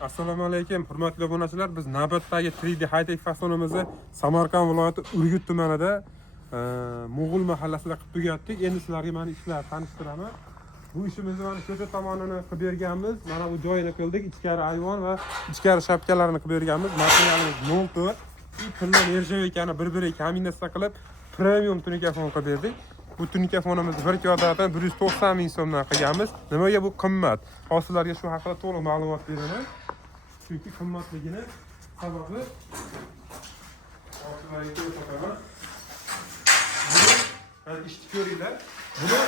Assalomu alaykum, hurmatli obunachilar. Biz navbatdagi 3D high-tech fasonimizni Samarqand viloyati Urgut tumanida Mo'g'ul mahallasida qilib tugatdik. Endi sizlarga mana ishlarni tanishtiraman. Bu ishimizni mana ko'cha tomonini qilib berganmiz. Mana bu joyini qildik, ichkari ayvon va ichkari shapkalarini qilib berganmiz. Materialimiz 0.4. Pullar nержавейкani bir-biriga kombinatsiya qilib premium tunikafon qilib berdik. Bu tunikafonimizni bir kvadratdan 190 ming so'mdan qilganmiz. Nimaga bu qimmat? Hozirlarga shu haqida to'liq ma'lumot beraman. Çünkü qimmatligini sababi hozirlarga ko'rsataman. Buni ishni ko'ringlar. Buni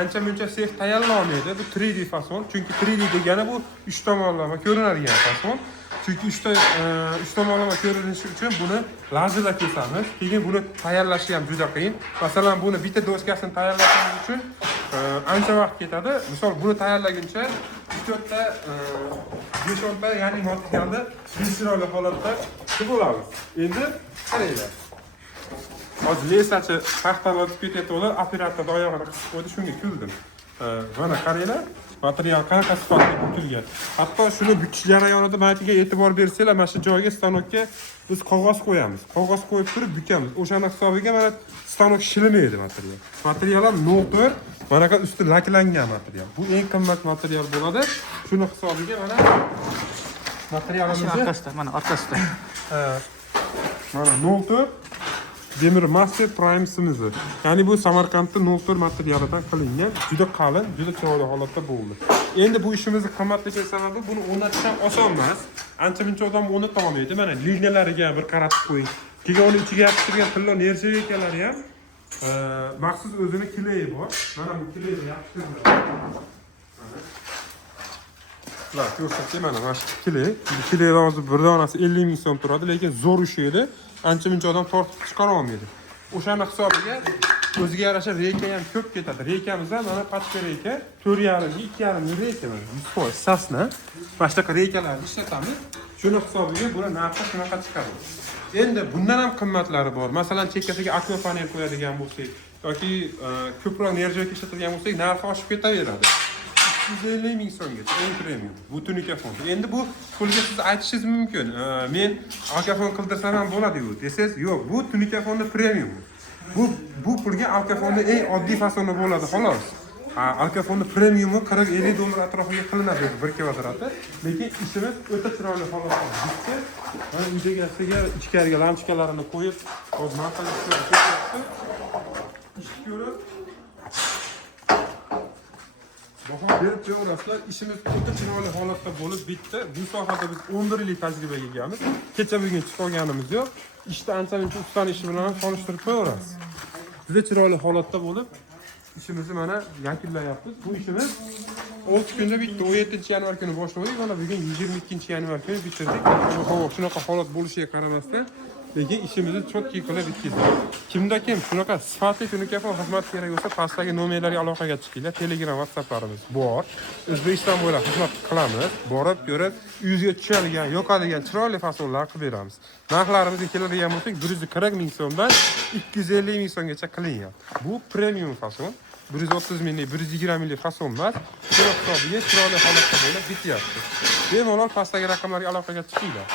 ancha-muncha sex tayyorlanmaydi. Bu 3D fason. Chunki 3D degani bu 3 tomonlama ko'rinadigan fason. Chunki 3 tomonlama ko'rinishi uchun buni lazerda kesamiz. Keyin buni tayyorlashi ham juda qiyin. Masalan, buni bitta doskasini tayyorlashimiz uchun ancha vaqt ketadi. Misol buni tayyorlaguncha 3-4 ta 5-10 ta ya'ni materialni chiroyli holatda qilib olamiz. Endi qaranglar. Hozir lesachi taxtani o'tib ketyapti, operatorda oyog'ini qisib qo'ydi, shunga kuldim. Mana qaranglar, material qanaqa sifatli bukilgan. Hatto shuni bukish jarayonida ma'tiga e'tibor bersanglar, mana shu joyga stanokka biz qog'oz qo'yamiz. Qog'oz qo'yib turib bukamiz. O'shani hisobiga mana stanok shilmaydi material. Material ham 0.4, manaqa usti laklangan material. Bu eng qimmat material bo'ladi. Shuni hisobiga mana materialimizni orqasida. Mana 0.4 Demir Master Prime simizi. Ya'ni bu Samarqandda 0.4 materialidan qilingan, juda qalin, juda chiroyli holatda bo'ldi. Endi bu ishimizni qimmatlashish sababi buni o'rnatish ham oson emas. Ancha-muncha odam o'rnata olmaydi. Mana liniyalariga bir qaratib qo'ying. Keyin uni ichiga yopishtirgan tilla nержавейкалari ham maxsus o'zini kleyi bor. Mana bu kleyni yopishtiriladi. Mana ko'rsatdim, mana shu kley. Bu kley hozir bir donasi 50 ming so'm turadi, lekin zo'r ushlaydi. Ancha-muncha odam tortib chiqara olmaydi. O'shani hisobiga o'ziga yarasha reyka ham ko'p ketadi. Reykamiz ham mana pastki reyka 4,5 2,5 reyka mana 100% sasna. Mana shunaqa reykalarni ishlatamiz. Shuni hisobiga buni narxi shunaqa chiqadi. Endi bundan ham qimmatlari bor. Masalan, chekkasiga akvapanel qo'yadigan bo'lsak yoki ko'proq nержавейка ishlatadigan bo'lsak, narxi oshib ketaveradi. 150 ming so'mgacha eng premium. Bu tunikafon. Endi bu pulga siz aytishingiz mumkin. Men alkafon qildirsam ham bo'ladi-ku desangiz, yo'q, bu tunikafonni premium. Bu pulga alkafonda eng oddiy fasoni bo'ladi, xolos. Alkafonni premiumi 40-50 dollar atrofiga qilinadi bir kvadrati. Lekin ishimiz o'ta chiroyli holatda bitdi. Mana uydagiga ichkariga lampochkalarini qo'yib, hozir montajni ko'ryapti. Ishni ko'rib baho berib ko'rasizlar, ishimiz o'ta chiroyli holatda bo'lib bitdi. Bu sohada biz 11 yillik tajribaga egamiz. Kecha bugun chiqolganimiz yo'q. Ishda ancha-muncha ustani ishi bilan ham solishtirib qo'yaveramiz. Juda chiroyli holatda bo'lib ishimizni mana yakunlayapmiz. Bu ishimiz 6 kunda bitdi. 17-yanvar kuni boshladik, mana bugun 22-yanvar kuni bitirdik. Shunaqa holat bo'lishiga qaramasdan lekin ishimizni cho'tki qilib bitkazdik. Kimda kim shunaqa sifatli tunikafon xizmat kerak bo'lsa, pastdagi nomerlarga aloqaga chiqinglar. Telegram, WhatsApplarimiz bor. O'zbekiston bo'ylab xizmat qilamiz. Borib ko'rib, uyingizga tushadigan, yoqadigan chiroyli fasonlar qilib beramiz. Narxlarimizga keladigan bo'lsak, 140 ming so'mdan 250 ming so'mgacha qilingan. Bu premium fason. 130 minglik, 120 minglik fason emas. Shu hisobiga chiroyli holatda bo'lib bityapti. Bemalol pastdagi raqamlarga aloqaga chiqinglar.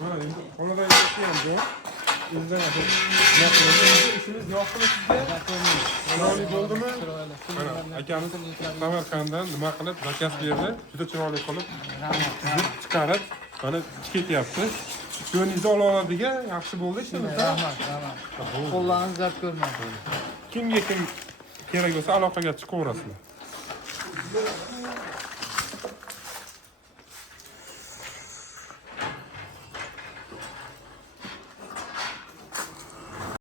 Mana endi qo'lida ham bor. O'zidan ishimiz yoqdimi sizga? Chiroyli bo'ldimi? Mana akamiz Samarqanddan nima qilib zakaz berdi. Juda chiroyli qilib tizib chiqarib, mana ketyapti. Ko'nglingizni oladigan yaxshi bo'ldi ishimizda. Rahmat. Qo'llaringiz dard ko'rmadi. Kimga kim kerak bo'lsa aloqaga chiqaverasizlar.